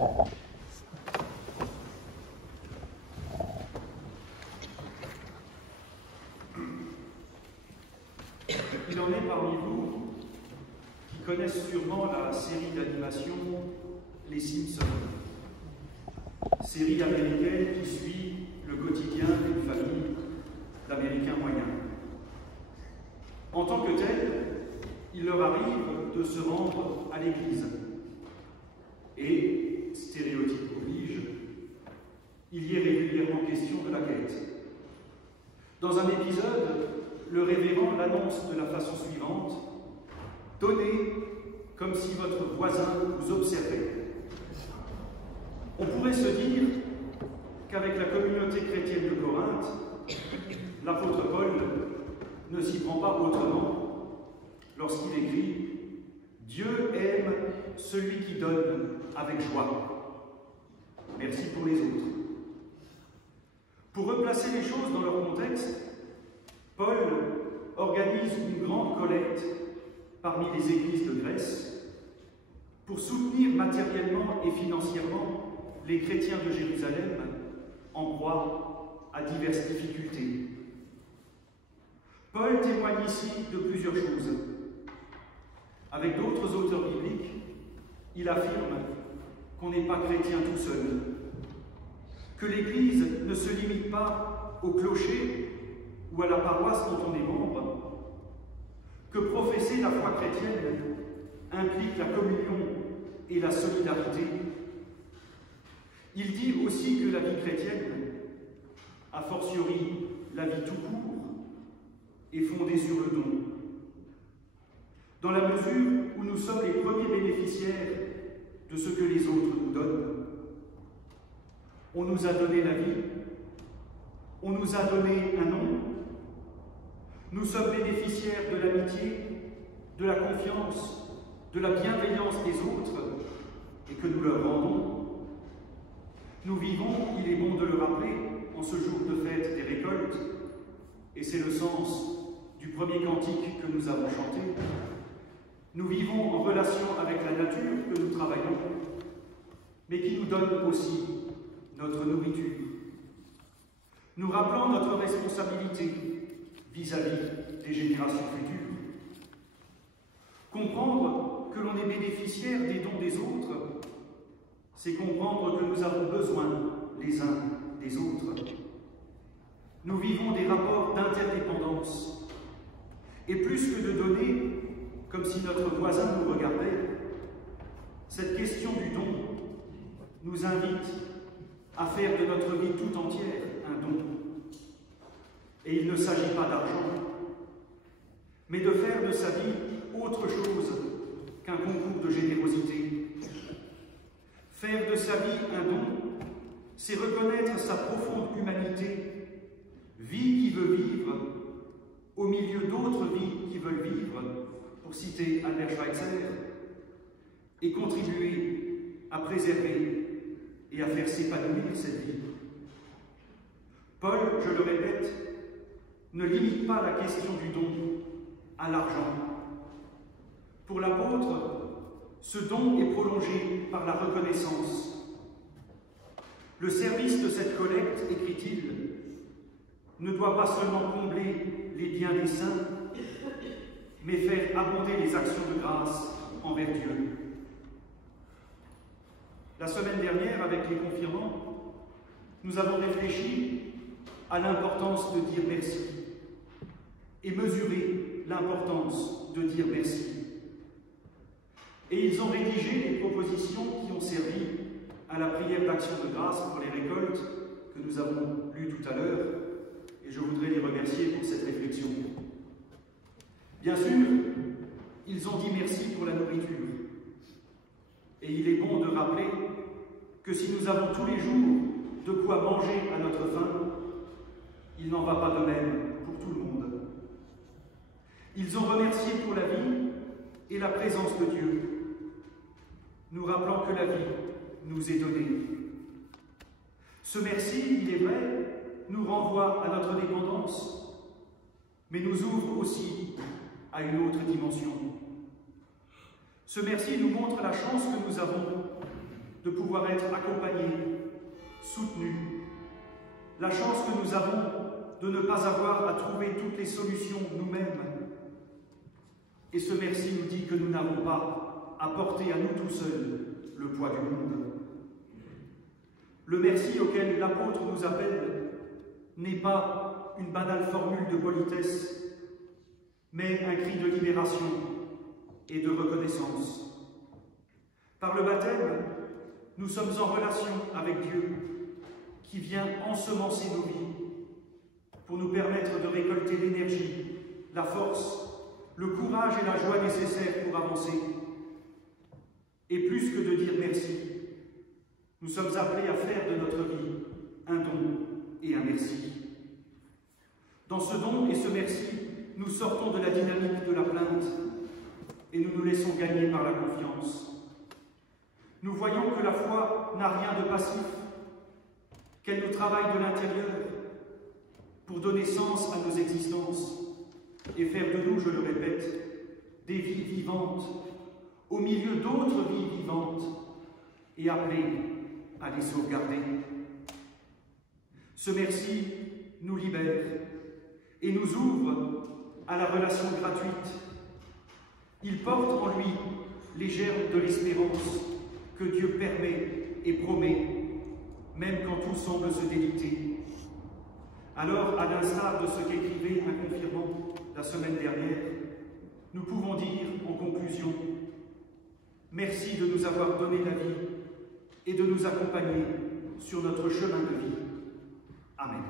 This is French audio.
Il en est parmi vous qui connaissent sûrement la série d'animation Les Simpsons, série américaine qui suit le quotidien d'une famille d'Américains moyens. En tant que tel, il leur arrive de se rendre à l'église. Et, stéréotype oblige, il y est régulièrement question de la quête. Dans un épisode, le révérend l'annonce de la façon suivante: « Donnez comme si votre voisin vous observait. » On pourrait se dire qu'avec la communauté chrétienne de Corinthe, l'apôtre Paul ne s'y prend pas autrement lorsqu'il écrit « Dieu aime celui qui donne avec joie. Merci pour les autres. » Pour replacer les choses dans leur contexte, Paul organise une grande collecte parmi les églises de Grèce pour soutenir matériellement et financièrement les chrétiens de Jérusalem en proie à diverses difficultés. Paul témoigne ici de plusieurs choses. Avec d'autres auteurs bibliques, il affirme qu'on n'est pas chrétien tout seul, que l'Église ne se limite pas au clocher ou à la paroisse dont on est membre, que professer la foi chrétienne implique la communion et la solidarité. Il dit aussi que la vie chrétienne, a fortiori la vie tout court, est fondée sur le don. Dans la mesure où nous sommes les premiers bénéficiaires de ce que les autres nous donnent, on nous a donné la vie, on nous a donné un nom, nous sommes bénéficiaires de l'amitié, de la confiance, de la bienveillance des autres et que nous leur rendons. Nous vivons, il est bon de le rappeler, en ce jour de fête des récoltes, et c'est le sens du premier cantique que nous avons chanté. Nous vivons en relation avec la nature que nous travaillons, mais qui nous donne aussi notre nourriture. Nous rappelons notre responsabilité vis-à-vis des générations futures. Comprendre que l'on est bénéficiaire des dons des autres, c'est comprendre que nous avons besoin les uns des autres. Nous vivons des rapports d'interdépendance. Et plus que de donner, comme si notre voisin nous regardait, cette question du don nous invite à faire de notre vie tout entière un don. Et il ne s'agit pas d'argent, mais de faire de sa vie autre chose qu'un concours de générosité. Faire de sa vie un don, c'est reconnaître sa profonde humanité, vie qui veut vivre, au milieu d'autres vies qui veulent vivre, pour citer Albert Schweitzer, et contribuer à préserver et à faire s'épanouir cette vie. Paul, je le répète, ne limite pas la question du don à l'argent. Pour l'apôtre, ce don est prolongé par la reconnaissance. Le service de cette collecte, écrit-il, ne doit pas seulement combler les biens des saints, mais faire abonder les actions de grâce envers Dieu. La semaine dernière, avec les confirmants, nous avons réfléchi à l'importance de dire merci et mesurer l'importance de dire merci. Et ils ont rédigé des propositions qui ont servi à la prière d'action de grâce pour les récoltes que nous avons lues tout à l'heure, et je voudrais les remercier pour cette réflexion. Bien sûr, ils ont dit merci pour la nourriture. Et il est bon de rappeler que si nous avons tous les jours de quoi manger à notre faim, il n'en va pas de même pour tout le monde. Ils ont remercié pour la vie et la présence de Dieu, nous rappelant que la vie nous est donnée. Ce merci, il est vrai, nous renvoie à notre dépendance, mais nous ouvre aussi à une autre dimension. Ce merci nous montre la chance que nous avons de pouvoir être accompagnés, soutenus. La chance que nous avons de ne pas avoir à trouver toutes les solutions nous-mêmes. Et ce merci nous dit que nous n'avons pas à porter à nous tout seuls le poids du monde. Le merci auquel l'apôtre nous appelle n'est pas une banale formule de politesse, mais un cri de libération et de reconnaissance. Par le baptême, nous sommes en relation avec Dieu, qui vient ensemencer nos vies pour nous permettre de récolter l'énergie, la force, le courage et la joie nécessaires pour avancer. Et plus que de dire merci, nous sommes appelés à faire de notre vie un don et un merci. Dans ce don et ce merci, nous sortons de la dynamique de la plainte et nous nous laissons gagner par la confiance. Nous voyons que la foi n'a rien de passif, qu'elle nous travaille de l'intérieur pour donner sens à nos existences et faire de nous, je le répète, des vies vivantes au milieu d'autres vies vivantes et appelées à les sauvegarder. Ce merci nous libère et nous ouvre à la relation gratuite. Il porte en lui les germes de l'espérance que Dieu permet et promet, même quand tout semble se déliter. Alors, à l'instar de ce qu'écrivait un confirmant la semaine dernière, nous pouvons dire en conclusion: merci de nous avoir donné la vie et de nous accompagner sur notre chemin de vie. Amen.